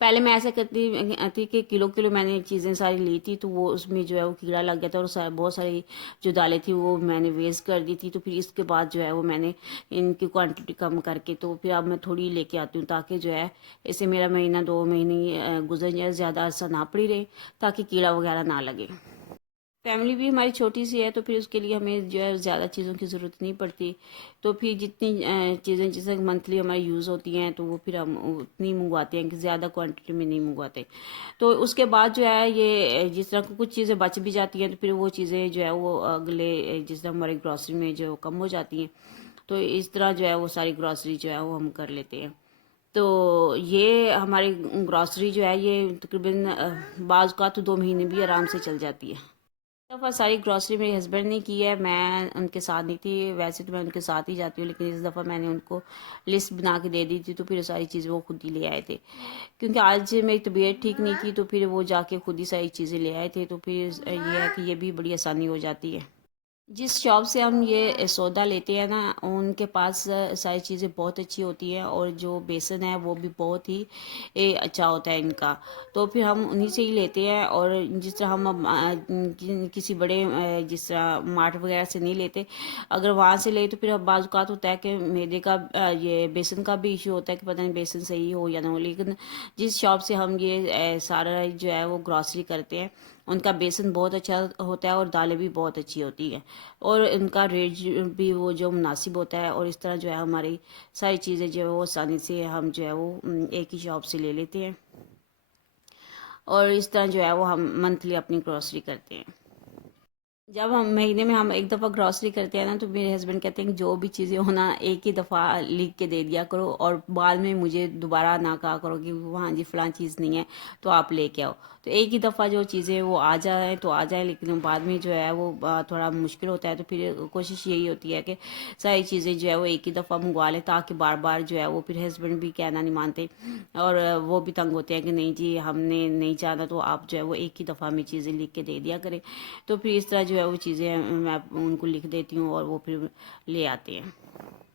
پہلے میں ایسا کرتی تھی کہ کلو کلو میں نے چیزیں ساری لی تھی، تو وہ اس میں جو ہے وہ کیڑا لگ گیا تھا، اور بہت ساری جو دالیں تھیں وہ میں نے ویسٹ کر دی تھی. تو پھر اس کے بعد جو ہے وہ میں نے ان کی کوانٹٹی کم کر کے تو پھر اب میں تھوڑی لے کے آتی ہوں، تاکہ جو ہے اس سے میرا مہینہ 2 مہینے گزر جائے، زیادہ عرصہ نہ پڑی رہے، تاکہ کیڑا وغیرہ نہ لگے. فیملی بھی ہماری چھوٹی سی ہے، تو پھر اس کے لیے ہمیں جو ہے زیادہ چیزوں کی ضرورت نہیں پڑتی. تو پھر جتنی چیزیں جیسے منتھلی ہماری یوز ہوتی ہیں تو وہ پھر ہم اتنی منگواتے ہیں کہ زیادہ کوانٹٹی میں نہیں منگواتے. تو اس کے بعد جو ہے یہ جس طرح کچھ چیزیں بچ بھی جاتی ہیں، تو پھر وہ چیزیں جو ہے وہ اگلے جس طرح ہمارے گروسری میں جو کم ہو جاتی ہیں، تو اس طرح جو ہے وہ ساری گروسری جو ہے وہ ہم کر لیتے ہیں. تو یہ ہماری گروسری جو ہے یہ تقریباً بعض کا تو 2 مہینے بھی آرام سے چل جاتی ہے. دفعہ ساری گروسری میرے ہسبینڈ نے کی ہے، میں ان کے ساتھ نہیں تھی. ویسے تو میں ان کے ساتھ ہی جاتی ہوں، لیکن اس دفعہ میں نے ان کو لسٹ بنا کے دے دی تھی، تو پھر ساری چیزیں وہ خود ہی لے آئے تھے. کیونکہ آج میری طبیعت ٹھیک نہیں تھی، تو پھر وہ جا کے خود ہی ساری چیزیں لے آئے تھے. تو پھر یہ ہے کہ یہ بھی بڑی آسانی ہو جاتی ہے. جس شاپ سے ہم یہ سودا لیتے ہیں نا، ان کے پاس ساری چیزیں بہت اچھی ہوتی ہیں، اور جو بیسن ہے وہ بھی بہت ہی اچھا ہوتا ہے ان کا. تو پھر ہم انہی سے ہی لیتے ہیں. اور جس طرح ہم کسی بڑے جس طرح مارٹ وغیرہ سے نہیں لیتے، اگر وہاں سے لے تو پھر بعض اوقات ہوتا ہے کہ میدے کا یہ بیسن کا بھی ایشو ہوتا ہے کہ پتہ نہیں بیسن صحیح ہو یا نہ ہو. لیکن جس شاپ سے ہم یہ سارا جو ہے وہ گروسری کرتے ہیں، ان کا بیسن بہت اچھا ہوتا ہے، اور دالیں بھی بہت اچھی ہوتی ہیں، اور ان کا ریٹ بھی وہ جو مناسب ہوتا ہے. اور اس طرح جو ہے ہماری ساری چیزیں جو ہے وہ آسانی سے ہم جو ہے وہ ایک ہی شاپ سے لے لیتے ہیں. اور اس طرح جو ہے وہ ہم منتھلی اپنی گروسری کرتے ہیں. جب ہم مہینے میں ہم ایک دفعہ گروسری کرتے ہیں نا، تو میرے ہسبینڈ کہتے ہیں کہ جو بھی چیزیں ہونا ایک ہی دفعہ لکھ کے دے دیا کرو، اور بعد میں مجھے دوبارہ نہ کہا کرو کہ وہاں جی فلاں چیز نہیں ہے تو آپ لے کے آؤ. تو ایک ہی دفعہ جو چیزیں وہ آ جائیں تو آ جائیں، لیکن بعد میں جو ہے وہ تھوڑا مشکل ہوتا ہے. تو پھر کوشش یہی ہوتی ہے کہ ساری چیزیں جو ہے وہ ایک ہی دفعہ منگوا لیں، تاکہ بار بار جو ہے وہ پھر ہسبینڈ بھی کہنا نہیں مانتے، اور وہ بھی تنگ ہوتے ہیں کہ نہیں جی ہم نے نہیں چاہنا، تو آپ جو ہے وہ ایک ہی دفعہ میں چیزیں لکھ کے دے دیا کریں. تو پھر اس طرح جو ہے وہ چیزیں میں ان کو لکھ دیتی ہوں، اور وہ پھر لے آتے ہیں.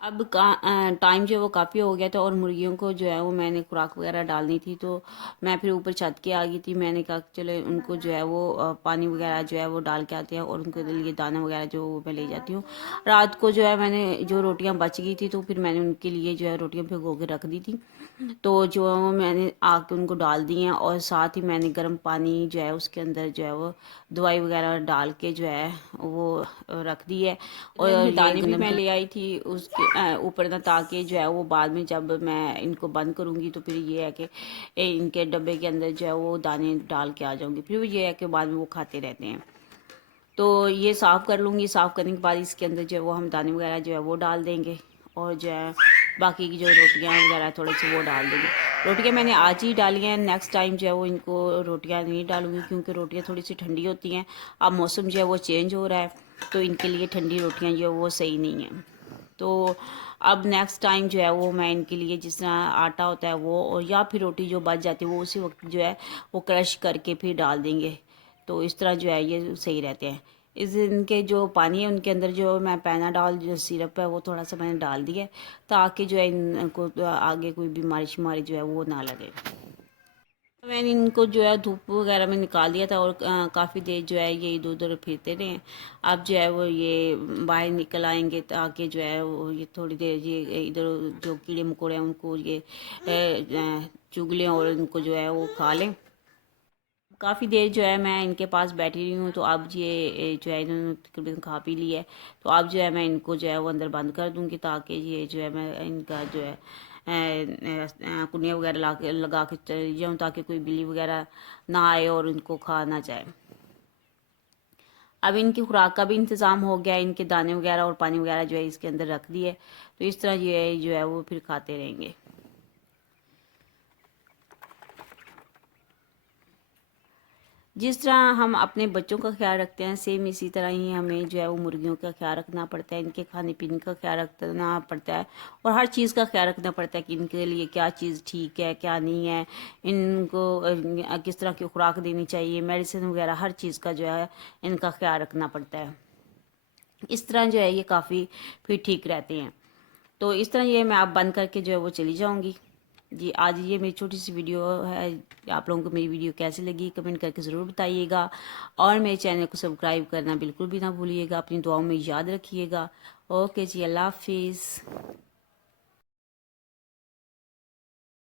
اب ٹائم جو ہے وہ کافی ہو گیا تھا، اور مرغیوں کو جو ہے وہ میں نے خوراک وغیرہ ڈالنی تھی. تو میں پھر اوپر چھت کے آ گئی تھی. میں نے کہا چلے ان کو جو ہے وہ پانی وغیرہ جو ہے وہ ڈال کے آتے ہیں، اور ان کے لیے دانہ وغیرہ جو میں لے جاتی ہوں. رات کو جو ہے میں نے جو روٹیاں بچ گئی تھی، تو پھر میں نے ان کے لیے جو ہے روٹیاں بھگو کے رکھ دی تھی. تو جو میں نے آ کے ان کو ڈال دی ہیں، اور ساتھ ہی میں نے گرم پانی جو ہے اس کے اندر جو ہے وہ دوائی وغیرہ ڈال کے جو ہے وہ رکھ دی ہے. اور یہ دانے بھی میں لے آئی تھی اس کے اوپر نہ، تاکہ جو ہے وہ بعد میں جب میں ان کو بند کروں گی تو پھر یہ ہے کہ ان کے ڈبے کے اندر جو ہے وہ دانے ڈال کے آ جاؤں گی. پھر یہ ہے کہ بعد میں وہ کھاتے رہتے ہیں. تو یہ صاف کر لوں گی. صاف کرنے کے بعد اس کے اندر جو ہے وہ ہم دانے وغیرہ جو ہے وہ ڈال دیں گے، اور جو ہے باقی کی جو روٹیاں وغیرہ تھوڑے سے وہ ڈال دیں گے. روٹیاں میں نے آج ہی ڈالی ہیں، نیکسٹ ٹائم جو ہے وہ ان کو روٹیاں نہیں ڈالوں گی، کیونکہ روٹیاں تھوڑی سی ٹھنڈی ہوتی ہیں. اب موسم جو ہے وہ چینج ہو رہا ہے، تو ان کے لیے ٹھنڈی روٹیاں جو ہے وہ صحیح نہیں ہیں. تو اب نیکسٹ ٹائم جو ہے وہ میں ان کے لیے جس طرح آٹا ہوتا ہے وہ، اور یا پھر روٹی جو بچ جاتی ہے وہ اسی وقت جو ہے وہ کرش کر کے پھر ڈال دیں گے. تو اس طرح جو ہے یہ صحیح رہتے ہیں. ان کے جو پانی ہے ان کے اندر جو میں پیناڈول جو سیرپ ہے وہ تھوڑا سا میں نے ڈال دیا ہے، تاکہ جو ہے ان کو آگے کوئی بیماری شماری جو ہے وہ نہ لگے. میں نے ان کو جو ہے دھوپ وغیرہ میں نکال دیا تھا، اور کافی دیر جو ہے یہ ادھر ادھر پھرتے رہے ہیں. اب جو ہے وہ یہ باہر نکل آئیں گے، تاکہ جو ہے وہ یہ تھوڑی دیر یہ ادھر جو کیڑے مکوڑے ہیں ان کو یہ چگ لیں، اور ان کو جو ہے وہ کھا لیں. کافی دیر جو ہے میں ان کے پاس بیٹھی رہی ہوں. تو اب یہ جو ہے انہوں نے تقریباً کھا پی لی ہے. تو اب جو ہے میں ان کو جو ہے وہ اندر بند کر دوں گی، تاکہ یہ جو ہے میں ان کا جو ہے کنیاں وغیرہ لگا کے چلی جاؤں، تاکہ کوئی بلی وغیرہ نہ آئے اور ان کو کھا نہ جائے. اب ان کی خوراک کا بھی انتظام ہو گیا ہے. ان کے دانے وغیرہ اور پانی وغیرہ جو ہے اس کے اندر رکھ دیے. تو اس طرح یہ جو ہے وہ پھر کھاتے رہیں گے. جس طرح ہم اپنے بچوں کا خیال رکھتے ہیں، سیم اسی طرح ہی ہمیں جو ہے وہ مرغیوں کا خیال رکھنا پڑتا ہے. ان کے کھانے پینے کا خیال رکھنا پڑتا ہے، اور ہر چیز کا خیال رکھنا پڑتا ہے کہ ان کے لیے کیا چیز ٹھیک ہے کیا نہیں ہے، ان کو کس طرح کی خوراک دینی چاہیے، میڈیسن وغیرہ ہر چیز کا جو ہے ان کا خیال رکھنا پڑتا ہے. اس طرح جو ہے یہ کافی پھر ٹھیک رہتے ہیں. تو اس طرح یہ میں اب بند کر کے جو ہے وہ چلی جاؤں گی. جی آج یہ میری چھوٹی سی ویڈیو ہے. آپ لوگوں کو میری ویڈیو کیسی لگی کمنٹ کر کے ضرور بتائیے گا, اور میرے چینل کو سبسکرائب کرنا بالکل بھی نہ بھولیے گا. اپنی دعاؤں میں یاد رکھیے گا. اوکے جی, اللہ حافظ.